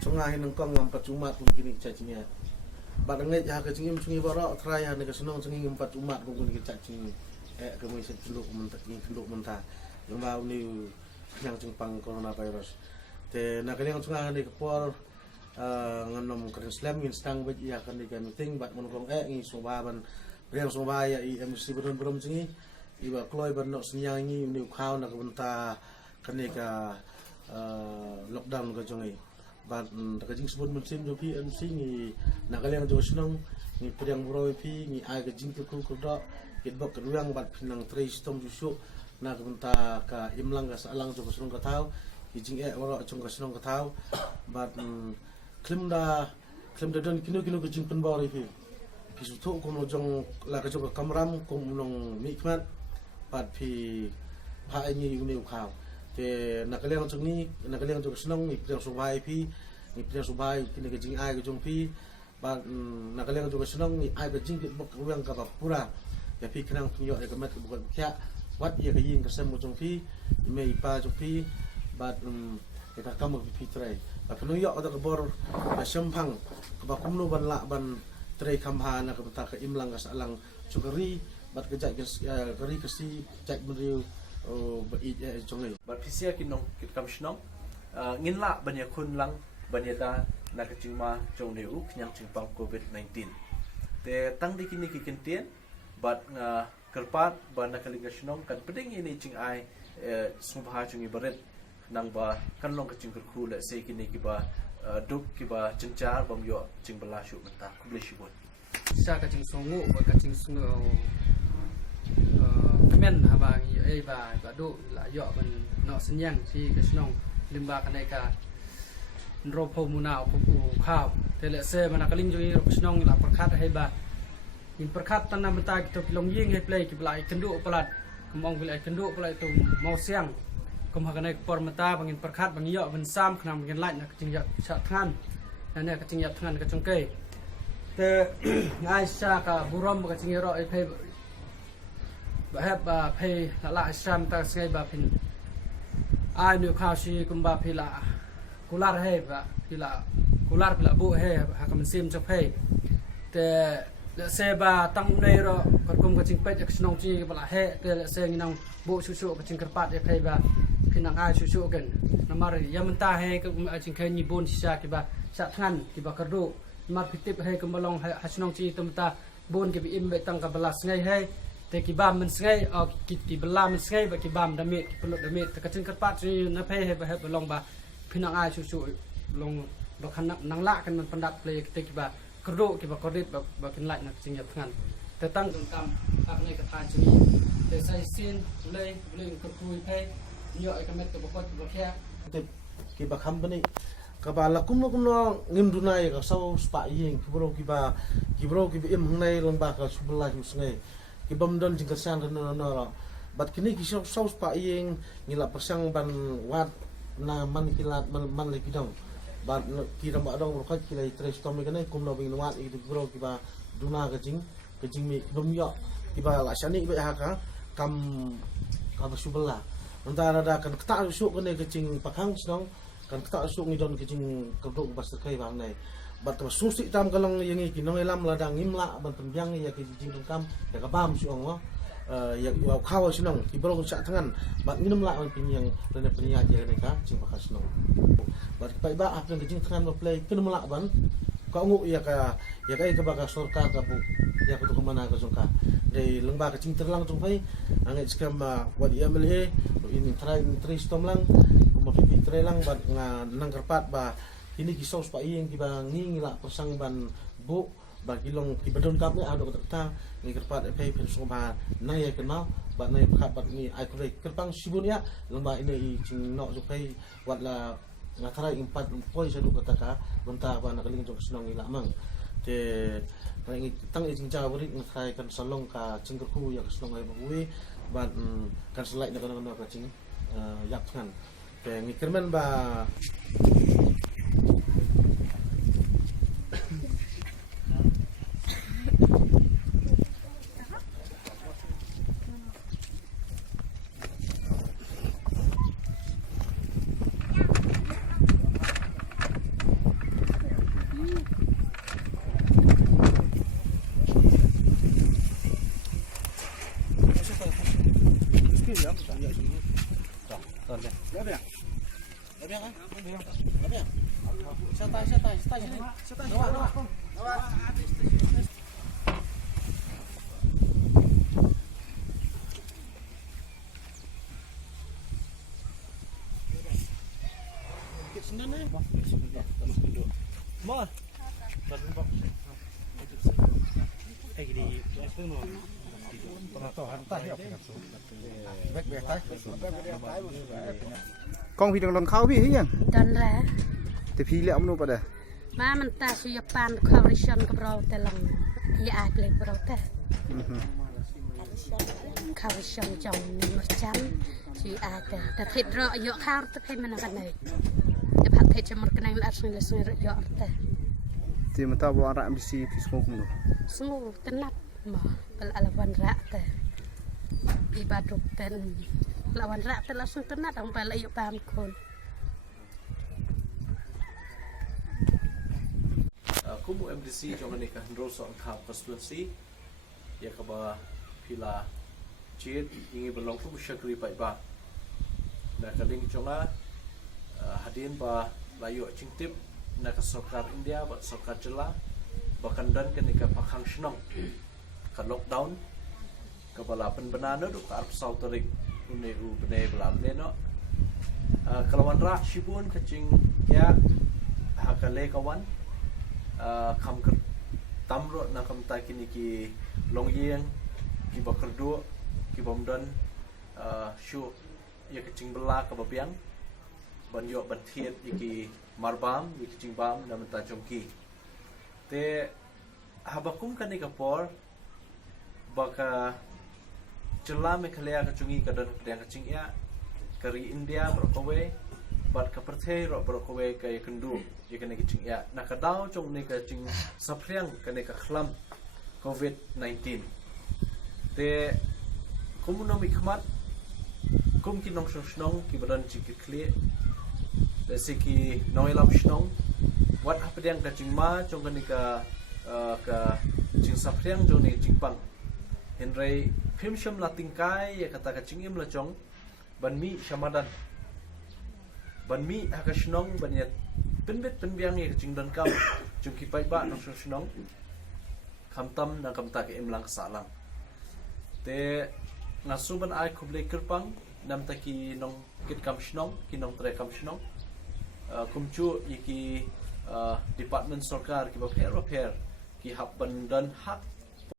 Sungai nengkong ngam umat pun kini cacingnya. Badangai ya ke cingim sungai barak try ya ke senong cingim 4 umat pun kini cacing. Kami seduluk mentah. Yang bau ni yang cengpang coronavirus. Te nak kalian sungai ni kepol nganom keren slam instang bet ya kan dikan ting bat monokong ngi sobaban priang sobaya i MC beron cingi iba kloy ban nok sngi ni Khaw nak bynta kan ka lockdown ka jongi bat ka jing sebut musim jo pi MC ni nak kalian jo Shnong ni priang bro pi ni ai ka jingiathuh ko do kit bok ruang bat pinang trace tom jusuk nak bynta ka imlang ka salang jo Shnong ka Khaw jing wala chung ka Shnong ka Khaw bat Khriam don kino ke jing pynpaw ri pi sutu ko no jong la ka jong kamram ko nong Mukhim pat pi pha ni uni Khaw te nakaliang jong ni nakaliang jong Shnong ni priang subai pi ni priang subai kini ke jing ai ke jong pi ba nakaliang jong Shnong ni ai ke jing ke bok ruang ka pura ya pi kenang pinyo ke mat ke bok kya wat ye ke yin ke sem jong pi me pa jong pi ba kita kamu pi trai Penuyok atau kebor sempang kebakum lu ban la ban tray kamha na kebata ke imlang kasalang cukeri bat kejak keri kesi cak meriu bait jongai bat pisia kinong kit kam Shnong ngin la ban ya kun lang ban ya da na ka chingma jong neu knyang chingpang COVID-19 te tang di kini ki kentien bat kerpat ban na kalinga Shnong kan peding ini ching ai subha chungi baret nang ba kan long kacing kerku le sei kini kiba duk kiba cencar bam yo cing belashu menta kuble shibot sa kacing songu ba kacing sungu Kmen haba ngi ba do la yo ban no senyang si ka Shnong limba kanai ka nro pho muna ko Khaw te le se mana kaling joi ro Shnong la perkhat hai ba in perkhat tanam menta ki to kilong ying hai play ki blai kendu pelat kemong bilai kendu pelai tu mau siang kum hakanai por mata bangin perkhat bangiyo ban sam khnam bangin lait nak jingiat than nane ka jingiat than ka chungke te ngai sa ka burom ka jingiaroh ai phei ba heb ba phei la sam ta sngai ba phin ai nu Khaw si kum ba phila kular he ba phila kular phila bu he hakam sim chok phei te le se ba tang nei ro Katkum ka jing pet ka Shnong chi ba la he te le se nginang bu susu ka jing kerpat ai phei ba pinang ai susu kan namar ya mentah he ke jing khen ni bon sisa ke ba sa than ke ba kardu mar pitip he ke malong Shnong chi tumta bon ke bi im be tang ka balas ngai he te ki bam men ngai o ki bala men ngai ba ki bam damit ki pelot damit ka jing kerpat ni na phe he ba he balong ba pinang ai susu long ba khan nang la kan man pandat play te ki ba kardu ki ba kodit ba kin lai nak jing ya than te tang kam ak nei ka than chi te sai sin le ka kui phe yo ai kamet to bokot bokya ki ba kham bani ka ba la kum no ngim dunai ka sau spa ying ki bro ki im ngai long ba ka subla ju sngai ki bam don jing kersan no bat kini ki sau spa ying ngila persang ban wat na man kilat man le kidong bat ki ram ba dong ro ki lai tres tom ni kum no bing wat ki bro ki ba duna ka jing mi bam yo ki ba la shani ba ha ka kam ka subla antara ada kan ketak usuk kene kecing pakhang Shnong kan ketak usuk ngidon kecing keduk bas kai bang nai bat susi tam kalang yang iki nong elam ladang imla ban penjang ya ki jing kam ya ka bam suong ya Khaw Shnong ki bro sak tangan bat minum la ban pinyang rene penyaji ne ka jing pakhang Shnong bat pai ba apa kecing tangan no play pinum la ban ka ngu ya kai ka ba ka Sordar ka bu ya ko to mana ka jongka dei lengba kecing terlang tung pai angai skam wadi amle ini trai stom lang kuma pipi trai lang bat nang kerpat ba ini kisau spa yeng ki ba ngi la persang ban bu ba kilong ki badon kap ni ado ta ngi kerpat pe pen so ba nai ya kenal ba nai khat bat ni ai kore kerpang sibun ya lengba ini i cing no so pai wat la ngatrai impat poi sadu kata ka banta ba na kaling jong Shnong ila mang te ngi tang i jing jawri ngai kan salong ka cingkerku ya Shnong ai bui ban kan selai nak nak kacing yak kan ke ngi Kmen ba con phi đang đòn khao phi hí nhỉ? Đòn ra Thì phi liệu nó pada. mà mình ta suy pan correction cái bro te lòng ya play bro te correction trong một trăm suy te thịt rõ dọ khao te hay mình cái này te phát thịt cho một cái này là suy là suy dọ te Thì mình ta bỏ ra MBC phi smoke không được. semua tenat mà lawan ra te ibadah ten lawan ra te langsung tenat ang pala yuk pam kon Kumu MDC jong ni ka Hendro Sohryngkham constituency ya kaba pila chet ingi belong ku syakri pai ba na kaling jonga hadien ba layo cingtip na ka Sordar India ba Sordar jela bahkan dan kan ka pakhang Shnong ka lockdown ka bala penbenana do ka arp sauterik une u bene bala no kalawan ra shibun kacing ya hakale kawan kam ker tamro na kam ta kini ki longyeng ki bakerdo ki bomdan shu ya kicing bela ka babiang ban yo ban thiet ki marbam ki kicing bam na menta jongki te habakum kan ka por baka jela me khalea ka chungi ka dan ka ching ya kari India brokowe bat ka perthei ro brokowe ka yakendu yakane ki ching ya nakadaw chong ne ka ching Sohryngkham kane ka khlam COVID-19 te komunomi khmat kum ki nongshong ki badan chi ki khle te se ki noilam shnong wat hapdang ka ching ma chong kane ka ching Sohryngkham jong ne ching pang henrei phimsham la tingkai ya kata ka chingim la chong banmi shamadan banmi hakashnong banyat penbet penbiang ya ching dan kam chung ki pai ba nong shnong khamtam na kamta ke imlang salang te ngasuban ai khuble kirpang nam ta ki nong kit kam shnong ki nong tre kam shnong kumjuh ki department sarkar ki ba pher ki hap ban dan hak